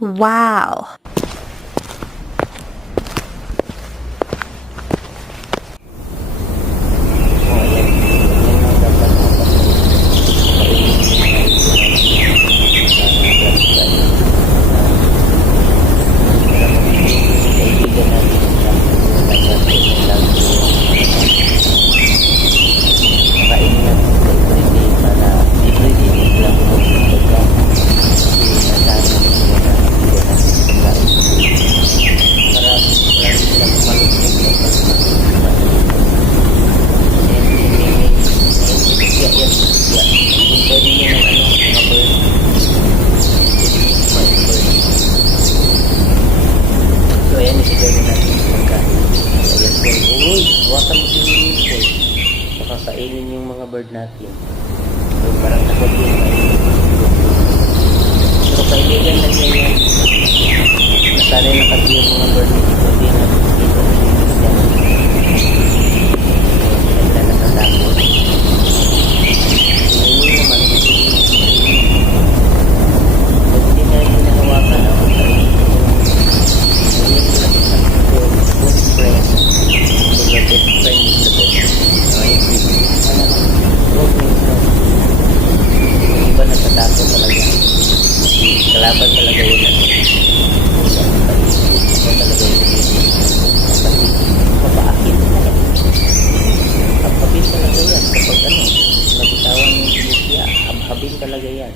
Wow! Kainin yung mga bird natin. So, parang takot yun. Pero kaibigan lang niya yan. Nasanay na kasi yung mga bird nito. Hindi na dito. Sila natatakot. Ngayon naman, hindi na hinahawakan ako sa good friend. So, the best friend is the best. Iba natatakot talaga. Kalaban talaga yun. Iba talaga yun. Kasi papaakit talaga. Kapapit talaga yan. Kapag nabitawan yung siya, habhabin talaga yan.